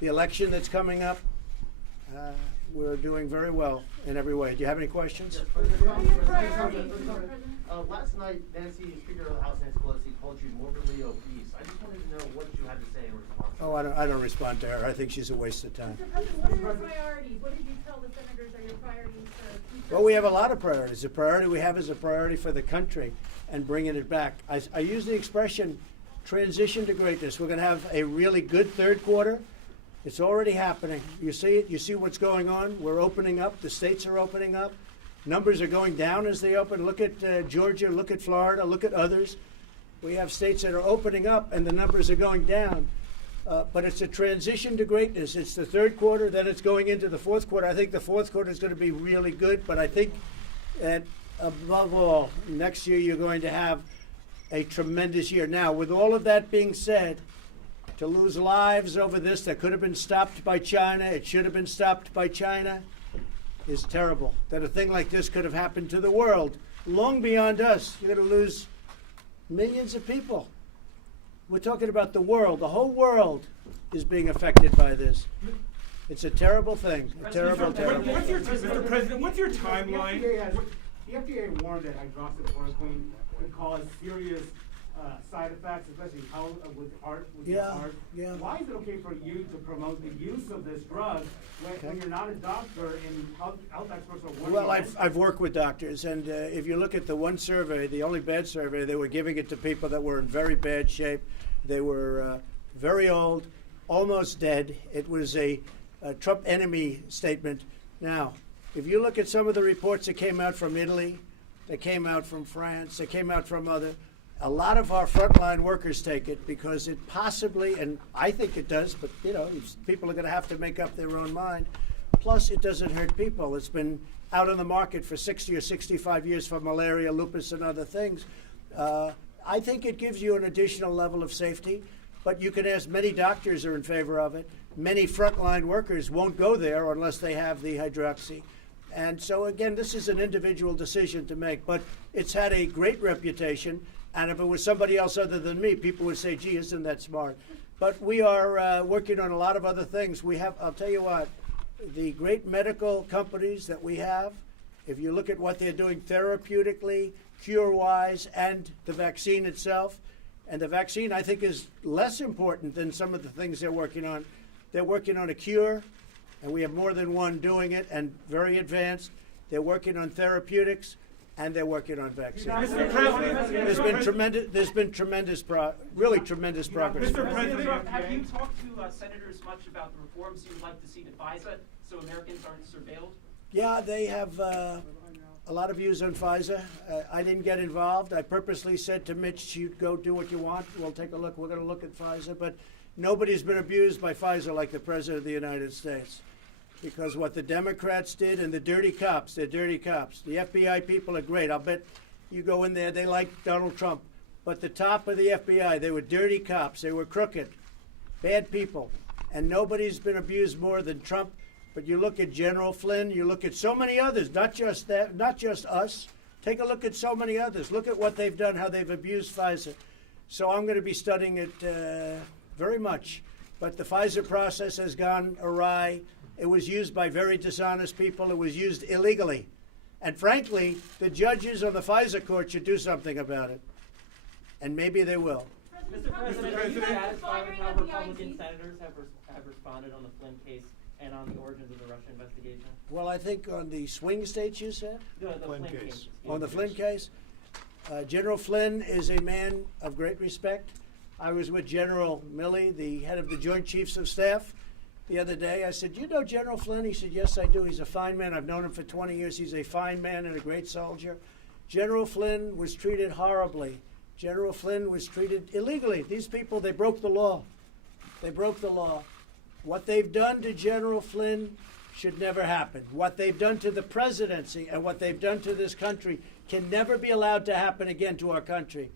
the election that's coming up, we're doing very well in every way. Do you have any questions? Last night, Speaker of the House, Nancy Pelosi, called you morbidly obese. I just wanted to know what you had to say in response. Oh, I don't respond to her. I think she's a waste of time. Mr. President, what are your priorities? What did you tell the senators are your priorities for future? Well, we have a lot of priorities. The priority we have is a priority for the country and bringing it back. I use the expression transition to greatness. We're going to have a really good third quarter. It's already happening. You see it. You see what's going on. We're opening up. The states are opening up. Numbers are going down as they open. Look at Georgia. Look at Florida. Look at others. We have states that are opening up, and the numbers are going down. But it's a transition to greatness. It's the third quarter, then it's going into the fourth quarter. I think the fourth quarter is going to be really good, but I think that above all, next year you're going to have a tremendous year. Now, with all of that being said, to lose lives over this that could have been stopped by China, it should have been stopped by China, is terrible. That a thing like this could have happened to the world, long beyond us. You're going to lose millions of people. We're talking about the world. The whole world is being affected by this. It's a terrible thing. A terrible, terrible thing. Mr. President, what's your timeline? The FDA warned that hydroxychloroquine could cause serious side effects, especially with heart. Yeah. Why is it okay for you to promote the use of this drug when you're not a doctor and health experts are warning? Well, I've worked with doctors, and if you look at the one survey, the only bad survey, they were giving it to people that were in very bad shape. They were very old, almost dead. It was a Trump enemy statement. Now, if you look at some of the reports that came out from Italy, that came out from France, that came out from a lot of our frontline workers take it because it possibly, and I think it does, but people are going to have to make up their own mind. Plus, it doesn't hurt people. It's been out on the market for 60 or 65 years for malaria, lupus, and other things. I think it gives you an additional level of safety, but you can ask, many doctors are in favor of it. Many frontline workers won't go there unless they have the hydroxy. And so, again, this is an individual decision to make, but it's had a great reputation. And if it was somebody else other than me, people would say, gee, isn't that smart? But we are working on a lot of other things. We have, I'll tell you what, the great medical companies that we have, if you look at what they're doing therapeutically, cure-wise, and the vaccine itself, and the vaccine, I think, is less important than some of the things they're working on. They're working on a cure, and we have more than one doing it, and very advanced. They're working on therapeutics, and they're working on vaccines. Mr. President, There's been tremendous really tremendous progress. Mr. President, have you talked to senators much about the reforms you would like to see to FISA so Americans aren't surveilled? Yeah, they have a lot of views on FISA. I didn't get involved. I purposely said to Mitch, you go do what you want. We'll take a look. We're going to look at FISA. But nobody's been abused by FISA like the President of the United States. Because what the Democrats did, and the dirty cops, they're dirty cops. The FBI people are great. I'll bet you go in there, they like Donald Trump. But the top of the FBI, they were dirty cops. They were crooked, bad people. And nobody's been abused more than Trump. But you look at General Flynn, you look at so many others, not just us. Take a look at so many others. Look at what they've done, how they've abused FISA. So I'm going to be studying it very much. But the FISA process has gone awry. It was used by very dishonest people. It was used illegally. And frankly, the judges on the FISA court should do something about it. And maybe they will. Mr. President, are you satisfied with how Republican senators have responded on the Flynn case and on the origins of the Russia investigation? Well, I think on the swing states, you said? The Flynn case. On the Flynn case? General Flynn is a man of great respect. I was with General Milley, the head of the Joint Chiefs of Staff, the other day. I said, you know General Flynn? He said, yes, I do. He's a fine man. I've known him for 20 years. He's a fine man and a great soldier. General Flynn was treated horribly. General Flynn was treated illegally. These people, they broke the law. They broke the law. What they've done to General Flynn should never happen. What they've done to the presidency and what they've done to this country can never be allowed to happen again to our country.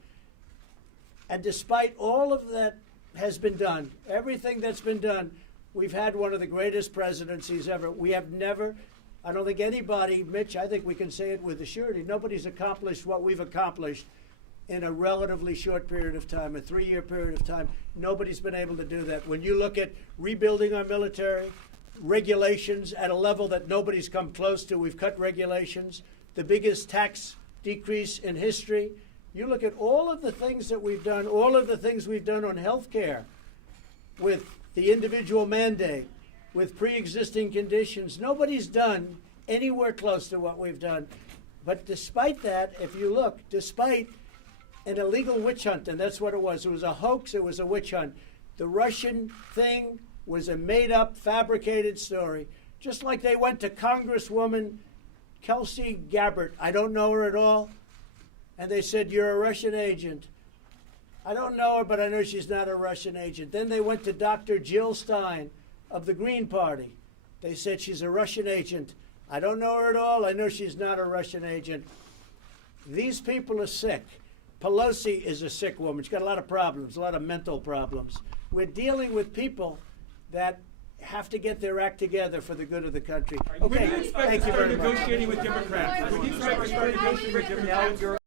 And despite all of that has been done, everything that's been done, we've had one of the greatest presidencies ever. We have never, I don't think anybody, Mitch, I think we can say it with surety, nobody's accomplished what we've accomplished in a relatively short period of time, a 3-year period of time. Nobody's been able to do that. When you look at rebuilding our military, regulations at a level that nobody's come close to, we've cut regulations, the biggest tax decrease in history. You look at all of the things that we've done, all of the things we've done on health care, with the individual mandate, with pre-existing conditions. Nobody's done anywhere close to what we've done. But despite that, if you look, despite an illegal witch hunt, and that's what it was a hoax, it was a witch hunt. The Russian thing was a made-up, fabricated story. Just like they went to Congresswoman Kelsey Gabbard. I don't know her at all. And they said, you're a Russian agent. I don't know her, but I know she's not a Russian agent. Then they went to Dr. Jill Stein of the Green Party. They said she's a Russian agent. I don't know her at all. I know she's not a Russian agent. These people are sick. Pelosi is a sick woman. She's got a lot of problems, a lot of mental problems. We're dealing with people that have to get their act together for the good of the country. When do you Okay, expect thank to you start very much. negotiating with Democrats? When do you expect to start negotiating with Democrats?